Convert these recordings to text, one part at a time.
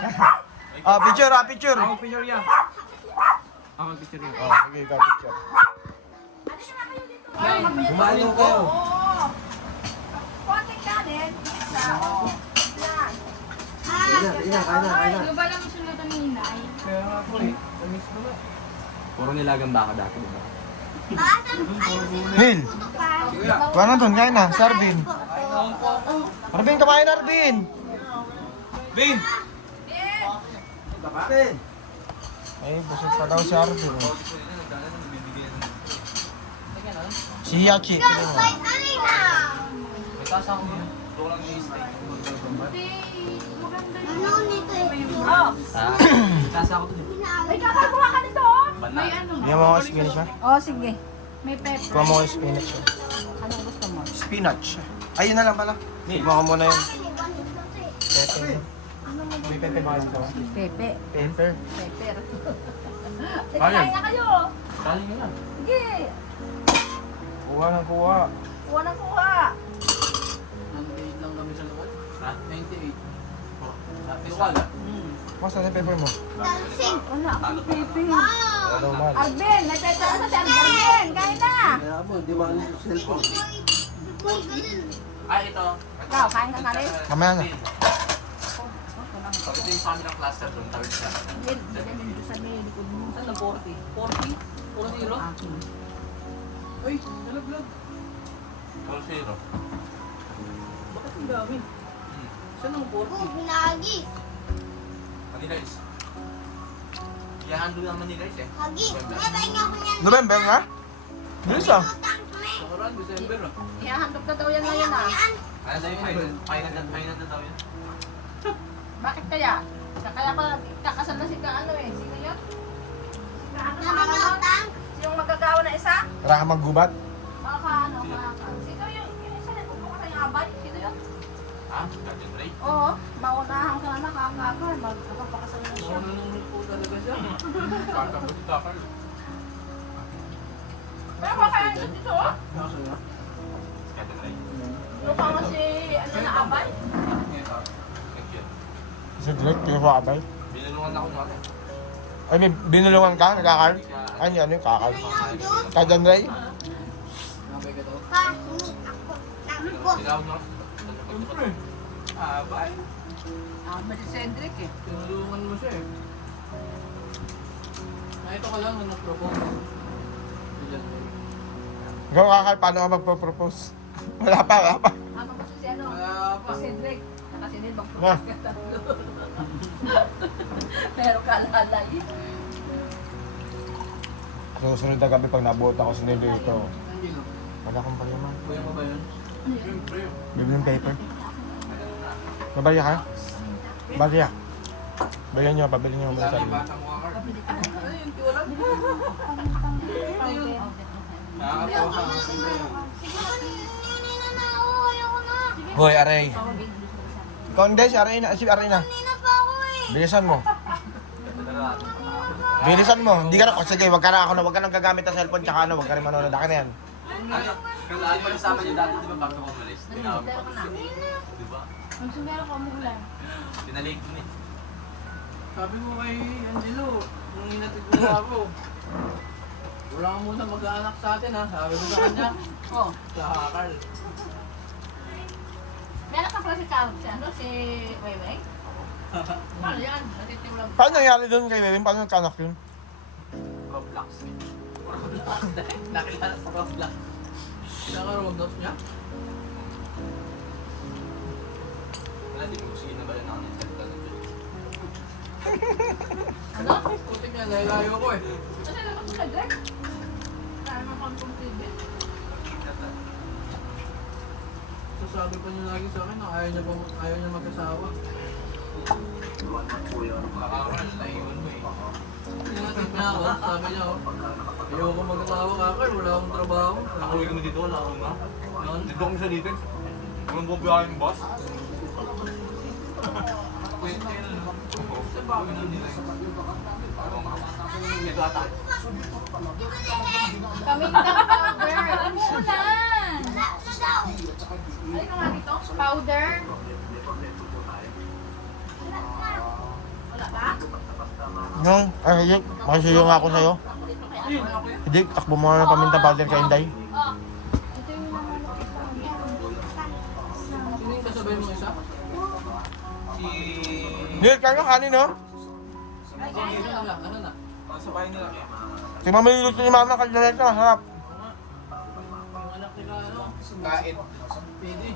Picture picture. Ako picture yan. Ako picture yan. Sige, ikaw picture. Kumain kayo. Konting kanin. Ay, ba lang siya na taninay? Kaya nga po eh. Tamis ko na. Puro nilagang baka dati, diba? Will, paano doon? Kain na, si Arvin. Arvin, kumain na, Arvin. Vin! Ay, busog pa daw si Arvin. Si Yachi. May tasa ko yun. Ito lang yung steak. Ano nito eh? Tasa ko to. Ay, kakakuha ka nito. Banana. Bigyan mo ako spinach ha? Oh, sige. May pepper. Kuha mo ako spinach ha? Anong gusto mo? Spinach. Ayun na lang pala. Kuha ko muna yun. Pepper. May pepper ba lang to? Pepe. Pepper. Pepper. Kaya. Kaya na kayo. Kali nga lang. Sige. Kuha ng kuha. Kuha na kuha. 98 lang kami sa lokal. Ha? 98. Lokal ah? Masa na pepper mo? Wala akong pepe. Ano man? Arben, may pepe ka sa Arben. Kain na. Ay, ito. Ikaw, kain ka na rin. Mamaya na. Pag ito yung sa amin ng cluster doon, tawid siya. Yan, yan yung sa may likod mo. Saan na 40? 40? 40? Akin. Ay, nalaglag. 40. Bakit ang dami? Saan ang 40? Manila is. Iyahandol ng Manila is eh. November na? Bilis ah. Nakaraan, December ah. Ihahandog na daw yan ngayon ah. Ano sa'yo, final na daw yun. Bakit kaya? Kaya pa kakasal na si Kaano eh. Sino yun? Si Kaano pangalan? Yung magagawa na isa? Para ka maggubat? Makaano, sino yung isa na pupunta ka yung abay? Sino yun? Ha? Captain Ray? Oo, maunahan ka na nakakakal. Magpapakasal na siya. Nung po talaga siya. Kakabot si Takal. Pero makaya siya dito oh. Captain Ray? Yung kama si ano na abay? Thank you. Si Drake, tingin ko abay. Binulungan ako natin. Ay, may binulungan ka? Nagkakar? Ay, ano yung kakar? Kay Dan Ray? Nabay ka to? Tinawag mo? Siyempre. Abay. Abay si Cedric eh. Tinulungan mo siya eh. Nakita ko lang nung nag-propose. Ikaw kakar, paano ka magpo-propose? Wala pa. Ano kasi si ano? Wala pa. Si Cedric. Nakasinid bang Na. ka tatlo. Pero kalalay. Susunod na gabi pag nabuot ako sa nilo ito. Nandito. Wala akong palaman. Kuya mo ba yun? Siyempre. Bibili ng paper. Mabalya ka? Balya. Pabili nyo mo sa Sabi sarili. bata mo ka, Carl. Ano yun? Tiwala? Nakakatawa ka. Hoy, Aray. Ikaw hindi, si Aray na. Si Aray na. Bilisan mo. Bilisan mo. Hindi ka na. O sige, wag ka nang gagamit ng cellphone tsaka ano, wag ka rin manonood. Akin na yan. Ano? Kung ano pa kasama niyo dati, di ba bago ko umalis? Tinawag ko. Di ba? Magsumero ko mo ulan. Pinalik ko eh. Sabi mo kay Angelo, nung inatid mo ako, wala ka muna mag-aanak sa atin ha. Sabi ko sa kanya, Oh. sa Carl. Meron ka pala si Carl si ano? Si Weywey? Ano yan? Natitiwala. Paano nangyari doon kay Wewin? Paano nagkanak yun? Roblox eh. Roblox dahil. Nakilala sa Roblox. Pinaka-Roblox niya? Wala, di mo sige na ba yun ako nagsalita na dyan. Ano? Putik nga, nahilayo ko eh. Kasi naman si Cedric? Kaya naman kami kong TV. Sasabi pa niya lagi sa akin na ayaw niya mag-asawa. Nakakawal, naiwan mo eh. Tinatid niya ako, sabi niya ako, ayoko mag-asawa ka, Carl, wala akong trabaho. Nakauwi kami dito, wala akong nga. Dito kami sa dito. Walang bubiyahe yung bus. Sa bagay na nila. Dito ata. Kami ng powder. Umulan. Ay, nga dito? Powder. Yung, Hidik, makisuyo nga ako sa'yo. Hidik, takbo mo na ng paminta powder kay Inday. Sino yung kasabay mo isa? Si... Nil, kaya kanin, no? Ano na? Kasabay nila. Si Mama niluto ni Mama, kaldereta, masarap. Yung anak nila ano? Kain. Pwede.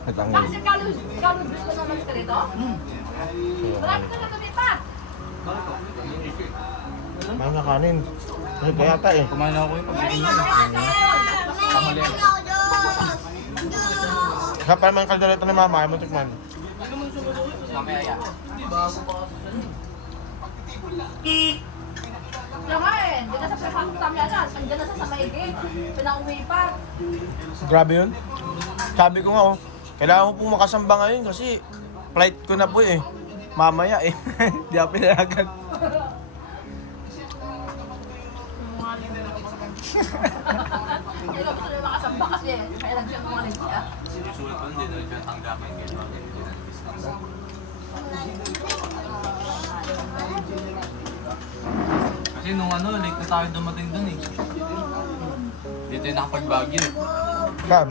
Ito ang Kasi kalubis ko naman ito rito. Marami ka na tumipat. Mahal na kanin. Ay, kaya ata eh. Kumain ako yung pag-ibig niya. Sarap pa naman kaldereta ni Mama, ayaw mo tikman. Mamaya yan. Hindi, bago pa kasi Kaya nga eh, hindi na sa prefacto sa amin yan. Andiyan na sa maigit. Pinauwi pa. Grabe yun. Sabi ko nga, kailangan ko pong makasamba ngayon kasi flight ko na po eh. Mamaya eh. Di ako pinayagan. Hindi ko gusto na makasamba kasi. Kaya lang siya kumalit siya. sinusulat ko, hindi na rin tanggapin gano'n. Hindi na business. Kasi nung ano, late na tayo dumating dun eh. Dito yung nakapag-Baguio eh. Kam?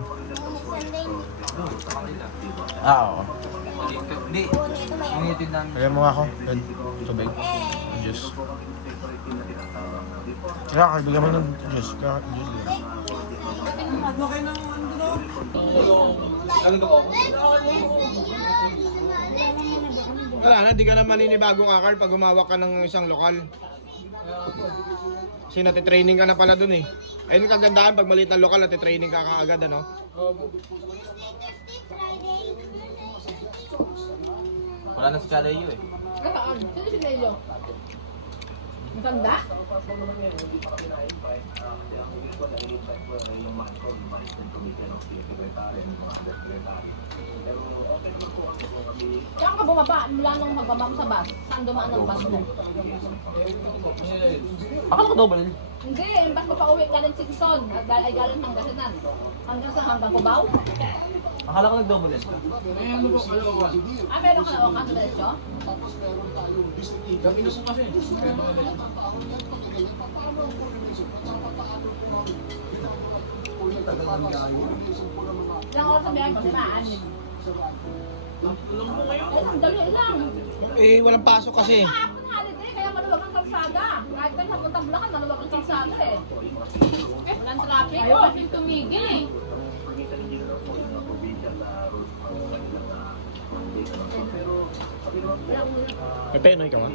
Doon, sa kanila. Oo. Hindi, initin namin. Kaya mo nga ako. Good. Tubig. Ang juice. Kaya kaibigan mo ng juice. Kaya juice din. Wala na, di ka na maninibago kakal pag humawak ka ng isang lokal. Kasi natitraining ka na pala dun eh. Ayun yung kagandahan pag maliit na lokal, natitraining ka kaagad ano. Wala na si Chalayo eh. Saan? Sino si Lelo? Matanda? Kaya ka bumaba mula nung magbaba mo sa bus? Saan dumaan ang bus mo? Akala ko double. Hindi, yung bus mo pa uwi galing Singson at ay galing Pangasinan. Hanggang Cubao? Akala ko nag-double eh. Ah, meron ka na o kanto diretso? Gabi na po kasi. Ilang oras ang biyahe mo? Saan? Ay, sandali lang. Eh, walang pasok kasi. Kahapon holiday, kaya maluwag ang kalsada. Kahit tayo napuntang Bulacan, maluwag ang kalsada eh. Walang traffic. Ayaw kasi tumigil eh. May penoy ka nga?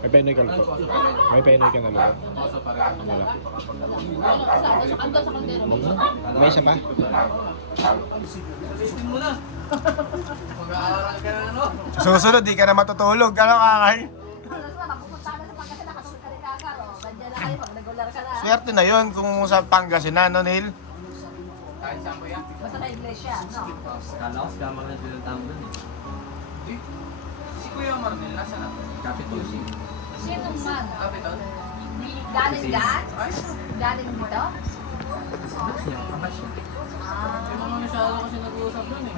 May penoy ka luto? May penoy ka na luto? Kaso parang Wala. Walang kalsada, sa kanto, sa kaldero mo. May isa pa? Listin mo na. Mag-aaral ka na ano? Susunod, di ka na matutulog. Ano kakay? Alas na, napupunta na sa Pangasinan, nakatulog ka rin kakar. Nandiyan na kayo, pag regular ka na. Swerte na yun kung sa Pangasinan, no, Neil? Kahit saan ba yan? Basta na iglesia, no? Kala ko si Kamar na pinuntahan doon eh. Si Kuya Marnel, nasa na? Capitol C. Sino man? Capitol? Galing dyan? Galing dito? Ba't siya? Kapas siya. Ah. Yung mga masyado kasi nag-uusap doon eh.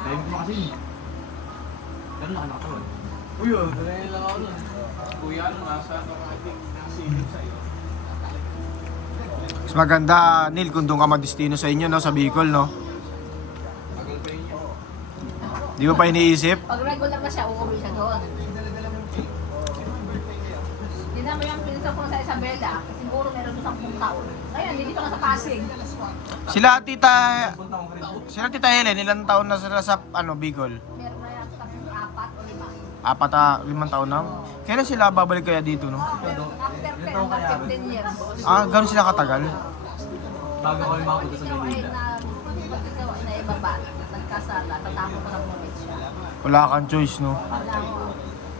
Time ko kasi. Ganun lang nakatawad. Uy, dalayan lang ako doon. Kuya, ano nasa silip sa'yo? Mas maganda, Neil, kung doon ka madestino sa inyo, no, sa Bicol, no? Tagal pa yun yun. Di mo pa iniisip? Pag regular na siya, uuwi siya doon. Tingnan mo yung pinsan ko sa Isabela, siguro meron doon 10 taon. Ngayon, hindi dito ka sa Pasig. Sila tita, Punta ko rin. sila tita Helen, ilang taon na sila sa, Bicol? Meron na yan sa 4 o 5. 5 taon na? Kailan sila babalik kaya dito, no? After 10, mga 15 years. Ah, gano'n sila katagal? Bago ko yung makapunta sa Manila. Pagkagawa na ibaba, nagkasala, tatapos ko ng moment siya. Wala kang choice, no? Wala ko.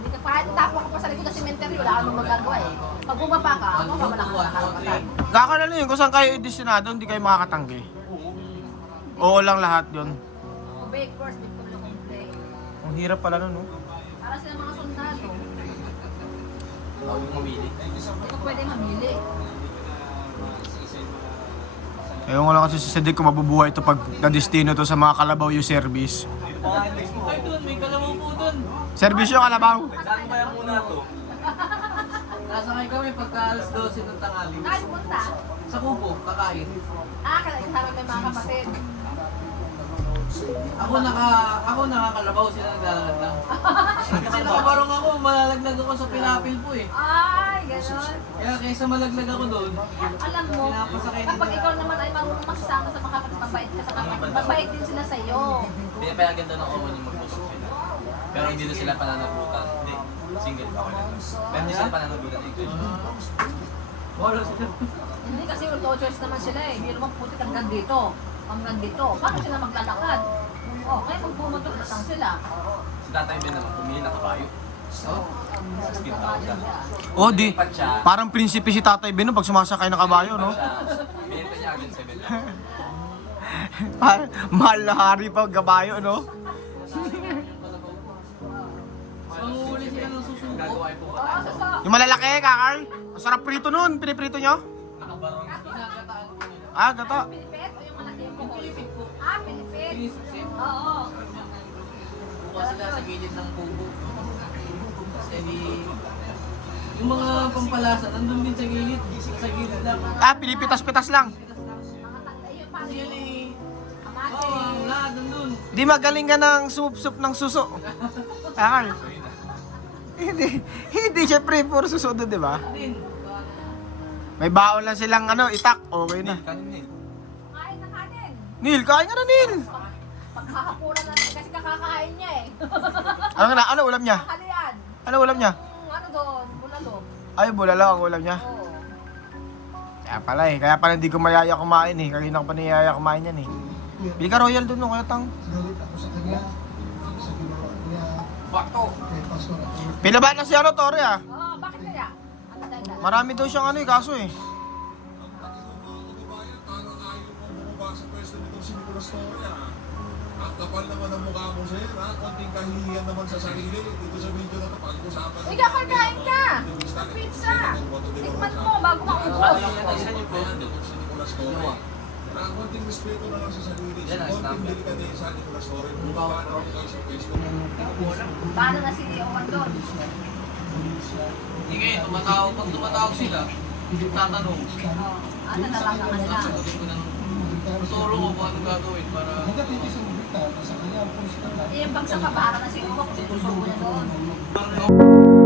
Hindi ka kahit tapos ka pa sa likod ng cemetery, wala kang magagawa eh. Pag bumaba ka, ako wala kang nakakapatay. Kaka na yun, kung saan kayo idestinado, hindi kayo makakatanggi. Oo lang lahat yun. Obey first, before you complain. Ang hirap pala nun, no? Para sila mga sundalo, Ako yung mamili. hindi ko pwede mamili. Ewan ko lang kasi sa Sadik kung mabubuhay ito pag na-destino to sa mga Kalabaw yung service. Baka index mo. Ay, doon, may kalabaw po doon. Servisyo kalabaw. Saan ba yung muna to? Nasakay kami pagka alas 12 ng tanghali. Saan punta? Sa kubo, kakain. Kasama may mga kapatid. Ako nakakalabaw, sila naglalaglag lang. Kasi nakabarong ako, malalaglag ako sa pinapil po eh. Ay, gano'n. Kaya kaysa malaglag ako doon, Alam mo, pinapasakay din kapag ikaw naman ay marunong makisama sa mga kapatid, mabait ka sa kapatid, mabait din sila sa'yo. pinapayagan daw ng common yung magpusok sila. Pero hindi na sila pananagutan. Hindi, single ako lang. Pero hindi sila pananagutan. Wala sila. Hindi kasi no choice naman sila eh. Hindi naman putik hanggang dito. Hanggang dito. Paano sila maglalakad? Kaya pag pumuntok na lang sila. Si Tatay Ben naman, pumili na kabayo. So, 16,000. Oh, di. Pat siya. Parang prinsipe si Tatay Beno pag sumasakay ng kabayo, no? Binenta niya agad 7,000. Parang mahal na hari pa kabayo, no? Manguhuli sila ng susuko. Gagawa po Yung malalaki, kakar. Ang sarap prito nun. Piniprito nyo? Nakabarong kinakataan po nila. Ah, gato. Pilipit o yung malaki yung buko? Pilipit po. Pilipit. Pinisip. Oo. Bukas sila sa gilid ng kubo. Kasi di... Yung mga pampalasa, nandun din sa gilid. Sa gilid lang. Ah, pinipitas-pitas lang. Mga tangla. Yung paano Kasi yun yung eh... amate. Oo, ang lahat nandun. Di magaling ka ng sup-sup ng suso. Kakar. Hindi syempre puro suso doon, di ba? Din. May baon lang silang itak. Okay na. Kanin Kain na kanin. Nil, kain ka na, Nil. Pagkakapunan natin kasi kakakain niya eh. Ano ulam niya? Halian. Ano ulam niya? Ano doon? Bulalo. Ay, bulalo ang ulam niya. Oo. Kaya pala hindi ko mayaya kumain eh. Kanina ko pa niyaya kumain yan eh. Bili ka royal doon, no, Kuya Tang. Bakto. Pinabahan na si Tore ah. Bakit kaya? Ano dahilan? Marami daw siyang kaso eh. Ang kapal naman ang mukha mo, sir, ha? Konting kahihiyan naman sa sarili. Dito sa video na ito, pag-usapan Ikaw kakain ka! Ng pizza! Tikman mo bago maubos. Isa niyo po. Si Nicolas Torre. Na konting respeto na lang sa sarili. Yan, Konting snap. delikadesa, Nicolas Torre. Kung paano ako kayo sa Facebook. Paano na si Owan doon? Hindi kayo, pag tumatawag sila, tatanong. Ano na lang naman na? Sasagutin ko ng tuturo ko kung anong gagawin para... Yung bagsak ka, para na si Owan kung tutulog mo na doon.